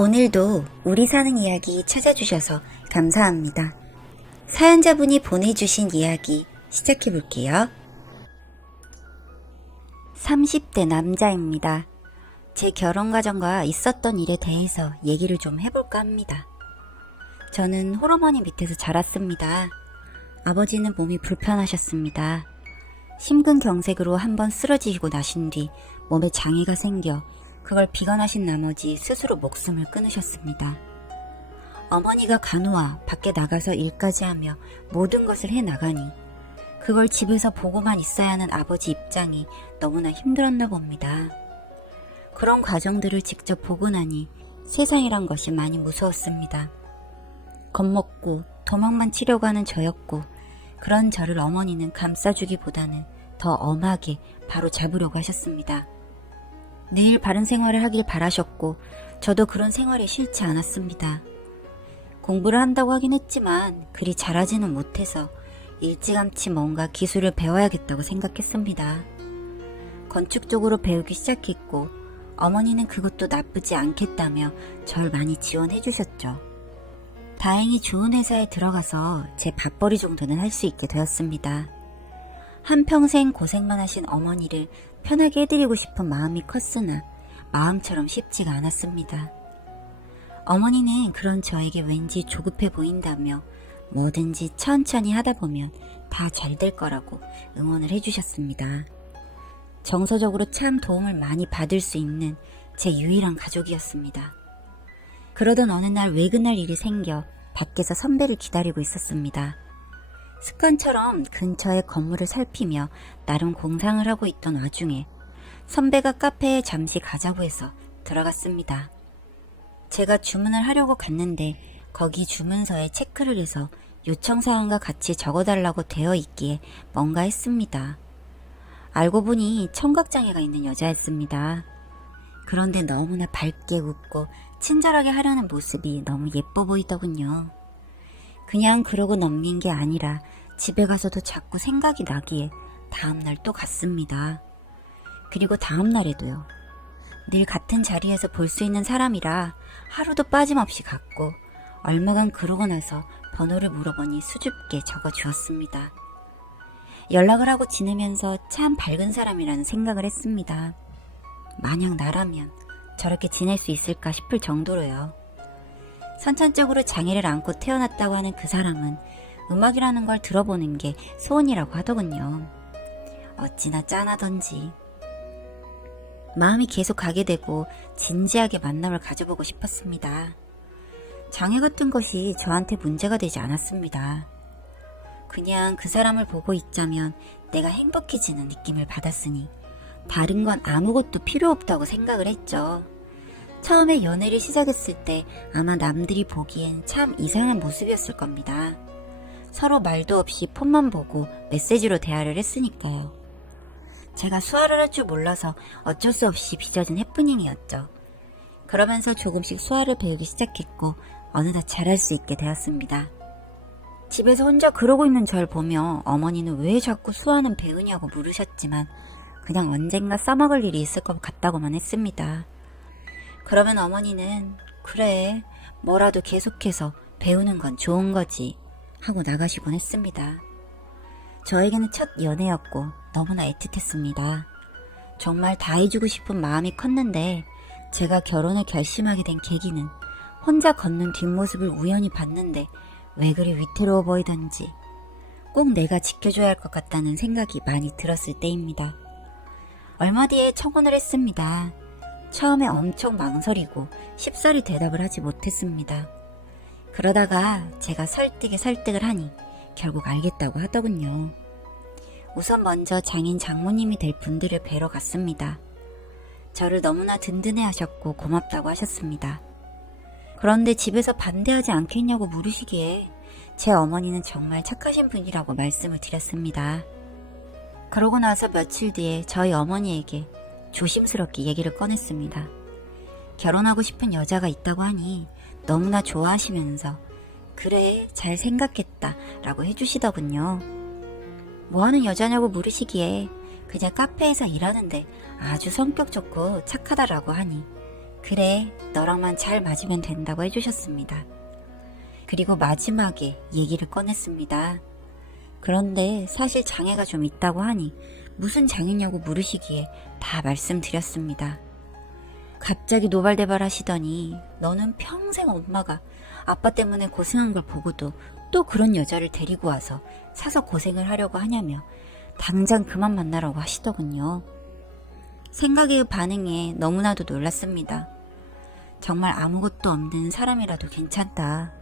오늘도 우리 사는 이야기 찾아주셔서 감사합니다. 사연자분이 보내주신 이야기 시작해볼게요. 30대 남자입니다. 제 결혼 과정과 있었던 일에 대해서 얘기를 좀 해볼까 합니다. 저는 홀어머니 밑에서 자랐습니다. 아버지는 몸이 불편하셨습니다. 심근경색으로 한번 쓰러지시고 나신 뒤 몸에 장애가 생겨 그걸 비관하신 나머지 스스로 목숨을 끊으셨습니다. 어머니가 간호와 밖에 나가서 일까지 하며 모든 것을 해나가니 그걸 집에서 보고만 있어야 하는 아버지 입장이 너무나 힘들었나 봅니다. 그런 과정들을 직접 보고 나니 세상이란 것이 많이 무서웠습니다. 겁먹고 도망만 치려고 하는 저였고 그런 저를 어머니는 감싸주기보다는 더 엄하게 바로 잡으려고 하셨습니다. 늘 바른 생활을 하길 바라셨고 저도 그런 생활이 싫지 않았습니다. 공부를 한다고 하긴 했지만 그리 잘하지는 못해서 일찌감치 뭔가 기술을 배워야겠다고 생각했습니다. 건축 쪽으로 배우기 시작했고 어머니는 그것도 나쁘지 않겠다며 절 많이 지원해 주셨죠. 다행히 좋은 회사에 들어가서 제 밥벌이 정도는 할 수 있게 되었습니다. 한평생 고생만 하신 어머니를 편하게 해드리고 싶은 마음이 컸으나 마음처럼 쉽지가 않았습니다. 어머니는 그런 저에게 왠지 조급해 보인다며 뭐든지 천천히 하다 보면 다 잘 될 거라고 응원을 해주셨습니다. 정서적으로 참 도움을 많이 받을 수 있는 제 유일한 가족이었습니다. 그러던 어느 날 외근할 일이 생겨 밖에서 선배를 기다리고 있었습니다. 습관처럼 근처의 건물을 살피며 나름 공상을 하고 있던 와중에 선배가 카페에 잠시 가자고 해서 들어갔습니다. 제가 주문을 하려고 갔는데 거기 주문서에 체크를 해서 요청사항과 같이 적어달라고 되어 있기에 뭔가 했습니다. 알고 보니 청각장애가 있는 여자였습니다. 그런데 너무나 밝게 웃고 친절하게 하려는 모습이 너무 예뻐 보이더군요. 그냥 그러고 넘긴 게 아니라 집에 가서도 자꾸 생각이 나기에 다음날 또 갔습니다. 그리고 다음날에도요. 늘 같은 자리에서 볼 수 있는 사람이라 하루도 빠짐없이 갔고 얼마간 그러고 나서 번호를 물어보니 수줍게 적어주었습니다. 연락을 하고 지내면서 참 밝은 사람이라는 생각을 했습니다. 만약 나라면 저렇게 지낼 수 있을까 싶을 정도로요. 선천적으로 장애를 안고 태어났다고 하는 그 사람은 음악이라는 걸 들어보는 게 소원이라고 하더군요. 어찌나 짠하던지. 마음이 계속 가게 되고 진지하게 만남을 가져보고 싶었습니다. 장애 같은 것이 저한테 문제가 되지 않았습니다. 그냥 그 사람을 보고 있자면 내가 행복해지는 느낌을 받았으니 다른 건 아무것도 필요 없다고 생각을 했죠. 처음에 연애를 시작했을 때 아마 남들이 보기엔 참 이상한 모습이었을 겁니다. 서로 말도 없이 폰만 보고 메시지로 대화를 했으니까요. 제가 수화를 할 줄 몰라서 어쩔 수 없이 빚어진 해프닝이었죠. 그러면서 조금씩 수화를 배우기 시작했고 어느덧 잘할 수 있게 되었습니다. 집에서 혼자 그러고 있는 절 보며 어머니는 왜 자꾸 수화는 배우냐고 물으셨지만 그냥 언젠가 써먹을 일이 있을 것 같다고만 했습니다. 그러면 어머니는 그래 뭐라도 계속해서 배우는 건 좋은 거지 하고 나가시곤 했습니다. 저에게는 첫 연애였고 너무나 애틋했습니다. 정말 다 해주고 싶은 마음이 컸는데 제가 결혼을 결심하게 된 계기는 혼자 걷는 뒷모습을 우연히 봤는데 왜 그리 위태로워 보이던지 꼭 내가 지켜줘야 할 것 같다는 생각이 많이 들었을 때입니다. 얼마 뒤에 청혼을 했습니다. 처음에 엄청 망설이고 쉽사리 대답을 하지 못했습니다. 그러다가 제가 설득을 하니 결국 알겠다고 하더군요. 우선 먼저 장인 장모님이 될 분들을 뵈러 갔습니다. 저를 너무나 든든해 하셨고 고맙다고 하셨습니다. 그런데 집에서 반대하지 않겠냐고 물으시기에 제 어머니는 정말 착하신 분이라고 말씀을 드렸습니다. 그러고 나서 며칠 뒤에 저희 어머니에게 조심스럽게 얘기를 꺼냈습니다. 결혼하고 싶은 여자가 있다고 하니 너무나 좋아하시면서 그래 잘 생각했다 라고 해주시더군요. 뭐하는 여자냐고 물으시기에 그냥 카페에서 일하는데 아주 성격 좋고 착하다라고 하니 그래, 너랑만 잘 맞으면 된다고 해주셨습니다. 그리고 마지막에 얘기를 꺼냈습니다. 그런데 사실 장애가 좀 있다고 하니 무슨 장애냐고 물으시기에 다 말씀드렸습니다. 갑자기 노발대발 하시더니 너는 평생 엄마가 아빠 때문에 고생한 걸 보고도 또 그런 여자를 데리고 와서 사서 고생을 하려고 하냐며 당장 그만 만나라고 하시더군요. 생각의 반응에 너무나도 놀랐습니다. 정말 아무것도 없는 사람이라도 괜찮다.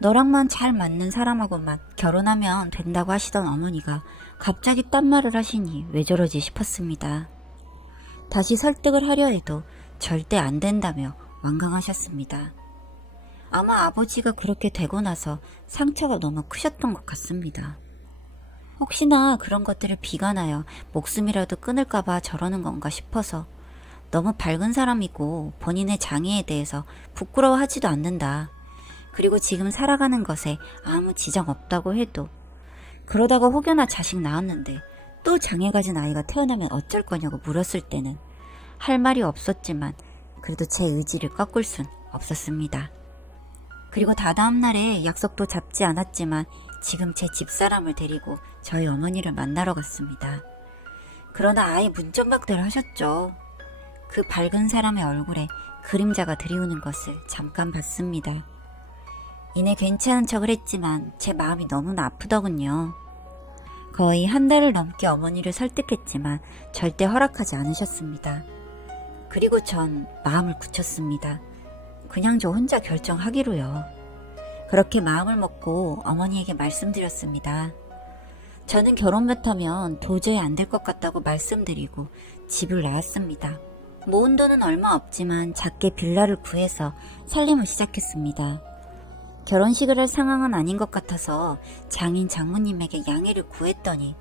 너랑만 잘 맞는 사람하고만 결혼하면 된다고 하시던 어머니가 갑자기 딴 말을 하시니 왜 저러지 싶었습니다. 다시 설득을 하려 해도 절대 안 된다며 완강하셨습니다. 아마 아버지가 그렇게 되고 나서 상처가 너무 크셨던 것 같습니다. 혹시나 그런 것들을 비관하여 목숨이라도 끊을까봐 저러는 건가 싶어서 너무 밝은 사람이고 본인의 장애에 대해서 부끄러워하지도 않는다. 그리고 지금 살아가는 것에 아무 지장 없다고 해도 그러다가 혹여나 자식 낳았는데 또 장애 가진 아이가 태어나면 어쩔 거냐고 물었을 때는 할 말이 없었지만 그래도 제 의지를 꺾을 순 없었습니다. 그리고 다다음 날에 약속도 잡지 않았지만 지금 제 집사람을 데리고 저희 어머니를 만나러 갔습니다. 그러나 아예 문전박대를 하셨죠. 그 밝은 사람의 얼굴에 그림자가 드리우는 것을 잠깐 봤습니다. 이내 괜찮은 척을 했지만 제 마음이 너무나 아프더군요. 거의 한 달을 넘게 어머니를 설득했지만 절대 허락하지 않으셨습니다. 그리고 전 마음을 굳혔습니다. 그냥 저 혼자 결정하기로요. 그렇게 마음을 먹고 어머니에게 말씀드렸습니다. 저는 결혼 못하면 도저히 안 될 것 같다고 말씀드리고 집을 나왔습니다. 모은 돈은 얼마 없지만 작게 빌라를 구해서 살림을 시작했습니다. 결혼식을 할 상황은 아닌 것 같아서 장인 장모님에게 양해를 구했더니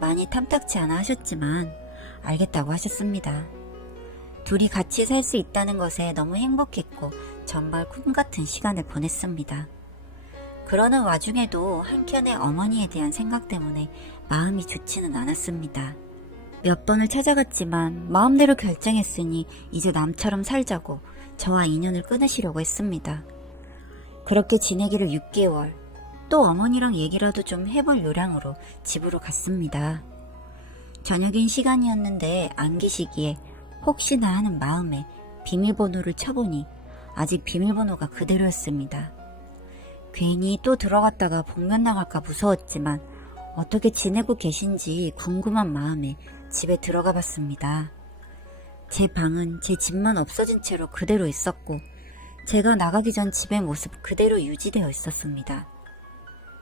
많이 탐탁치 않아 하셨지만 알겠다고 하셨습니다. 둘이 같이 살 수 있다는 것에 너무 행복했고 정말 꿈같은 시간을 보냈습니다. 그러는 와중에도 한켠에 어머니에 대한 생각 때문에 마음이 좋지는 않았습니다. 몇 번을 찾아갔지만 마음대로 결정했으니 이제 남처럼 살자고 저와 인연을 끊으시려고 했습니다. 그렇게 지내기를 6개월, 또 어머니랑 얘기라도 좀 해볼 요량으로 집으로 갔습니다. 저녁인 시간이었는데 안 계시기에 혹시나 하는 마음에 비밀번호를 쳐보니 아직 비밀번호가 그대로였습니다. 괜히 또 들어갔다가 복면 나갈까 무서웠지만 어떻게 지내고 계신지 궁금한 마음에 집에 들어가 봤습니다. 제 방은 제 집만 없어진 채로 그대로 있었고 제가 나가기 전 집의 모습 그대로 유지되어 있었습니다.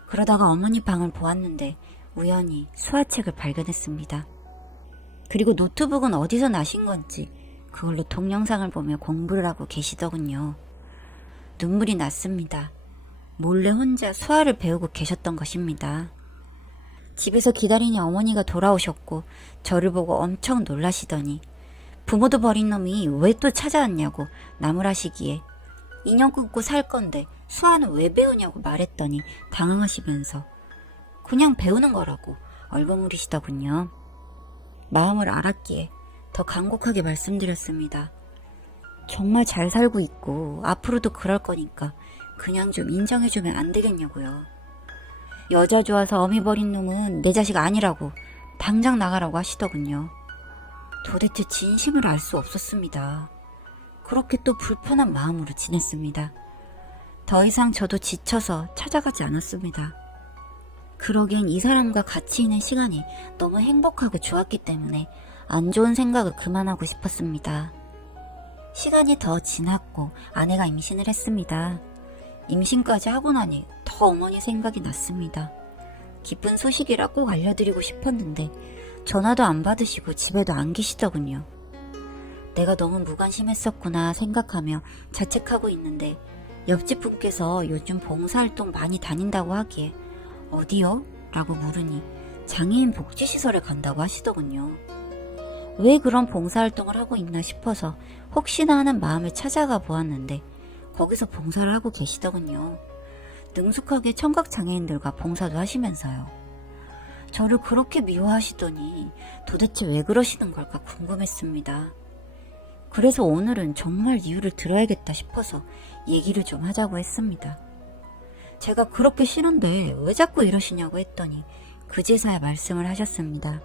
그러다가 어머니 방을 보았는데 우연히 수화책을 발견했습니다. 그리고 노트북은 어디서 나신 건지 그걸로 동영상을 보며 공부를 하고 계시더군요. 눈물이 났습니다. 몰래 혼자 수화를 배우고 계셨던 것입니다. 집에서 기다리니 어머니가 돌아오셨고 저를 보고 엄청 놀라시더니 부모도 버린 놈이 왜 또 찾아왔냐고 나무라시기에 인연 끊고 살 건데 수화는 왜 배우냐고 말했더니 당황하시면서 그냥 배우는 거라고 얼버무리시더군요. 마음을 알았기에 더 간곡하게 말씀드렸습니다. 정말 잘 살고 있고 앞으로도 그럴 거니까 그냥 좀 인정해주면 안 되겠냐고요. 여자 좋아서 어미 버린 놈은 내 자식 아니라고 당장 나가라고 하시더군요. 도대체 진심을 알 수 없었습니다. 그렇게 또 불편한 마음으로 지냈습니다. 더 이상 저도 지쳐서 찾아가지 않았습니다. 그러기엔 이 사람과 같이 있는 시간이 너무 행복하고 좋았기 때문에 안 좋은 생각을 그만하고 싶었습니다. 시간이 더 지났고 아내가 임신을 했습니다. 임신까지 하고 나니 더 어머니 생각이 났습니다. 기쁜 소식이라 꼭 알려드리고 싶었는데 전화도 안 받으시고 집에도 안 계시더군요. 내가 너무 무관심했었구나 생각하며 자책하고 있는데 옆집 분께서 요즘 봉사활동 많이 다닌다고 하기에 어디요? 라고 물으니 장애인 복지시설에 간다고 하시더군요. 왜 그런 봉사활동을 하고 있나 싶어서 혹시나 하는 마음에 찾아가 보았는데 거기서 봉사를 하고 계시더군요. 능숙하게 청각장애인들과 봉사도 하시면서요. 저를 그렇게 미워하시더니 도대체 왜 그러시는 걸까 궁금했습니다. 그래서 오늘은 정말 이유를 들어야겠다 싶어서 얘기를 좀 하자고 했습니다. 제가 그렇게 싫은데 왜 자꾸 이러시냐고 했더니 그제서야 말씀을 하셨습니다.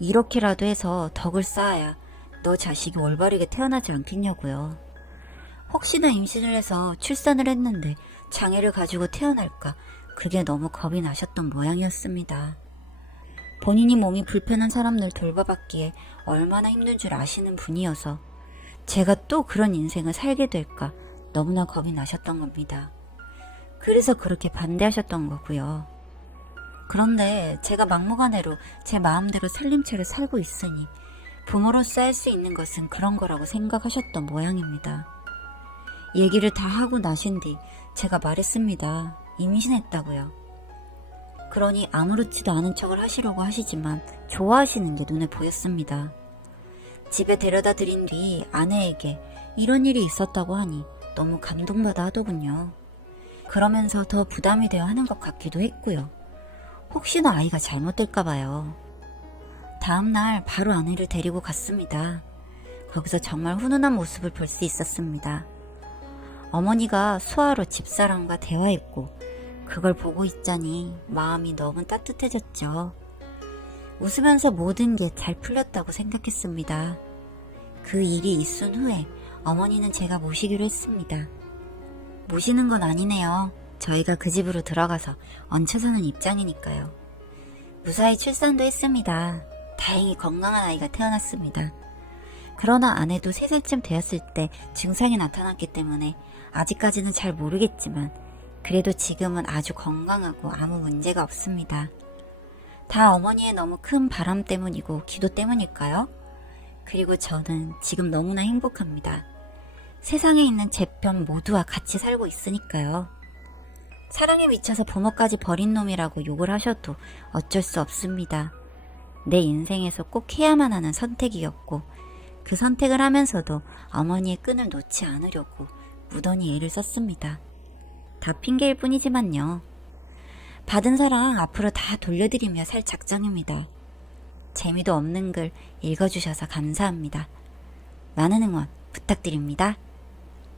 이렇게라도 해서 덕을 쌓아야 너 자식이 올바르게 태어나지 않겠냐고요. 혹시나 임신을 해서 출산을 했는데 장애를 가지고 태어날까 그게 너무 겁이 나셨던 모양이었습니다. 본인이 몸이 불편한 사람들 돌봐받기에 얼마나 힘든 줄 아시는 분이어서 제가 또 그런 인생을 살게 될까 너무나 겁이 나셨던 겁니다. 그래서 그렇게 반대하셨던 거고요. 그런데 제가 막무가내로 제 마음대로 살림채를 살고 있으니 부모로서 할 수 있는 것은 그런 거라고 생각하셨던 모양입니다. 얘기를 다 하고 나신 뒤 제가 말했습니다. 임신했다고요. 그러니 아무렇지도 않은 척을 하시려고 하시지만 좋아하시는 게 눈에 보였습니다. 집에 데려다 드린 뒤 아내에게 이런 일이 있었다고 하니 너무 감동받아 하더군요. 그러면서 더 부담이 되어 하는 것 같기도 했고요. 혹시나 아이가 잘못될까 봐요. 다음날 바로 아내를 데리고 갔습니다. 거기서 정말 훈훈한 모습을 볼 수 있었습니다. 어머니가 수화로 집사람과 대화했고 그걸 보고 있자니 마음이 너무 따뜻해졌죠. 웃으면서 모든 게 잘 풀렸다고 생각했습니다. 그 일이 있은 후에 어머니는 제가 모시기로 했습니다. 모시는 건 아니네요. 저희가 그 집으로 들어가서 얹혀 사는 입장이니까요. 무사히 출산도 했습니다. 다행히 건강한 아이가 태어났습니다. 그러나 아내도 3살쯤 되었을 때 증상이 나타났기 때문에 아직까지는 잘 모르겠지만 그래도 지금은 아주 건강하고 아무 문제가 없습니다. 다 어머니의 너무 큰 바람 때문이고 기도 때문일까요? 그리고 저는 지금 너무나 행복합니다. 세상에 있는 제 편 모두와 같이 살고 있으니까요. 사랑에 미쳐서 부모까지 버린 놈이라고 욕을 하셔도 어쩔 수 없습니다. 내 인생에서 꼭 해야만 하는 선택이었고 그 선택을 하면서도 어머니의 끈을 놓지 않으려고 무던히 애를 썼습니다. 다 핑계일 뿐이지만요. 받은 사랑 앞으로 다 돌려드리며 살 작정입니다. 재미도 없는 글 읽어주셔서 감사합니다. 많은 응원 부탁드립니다.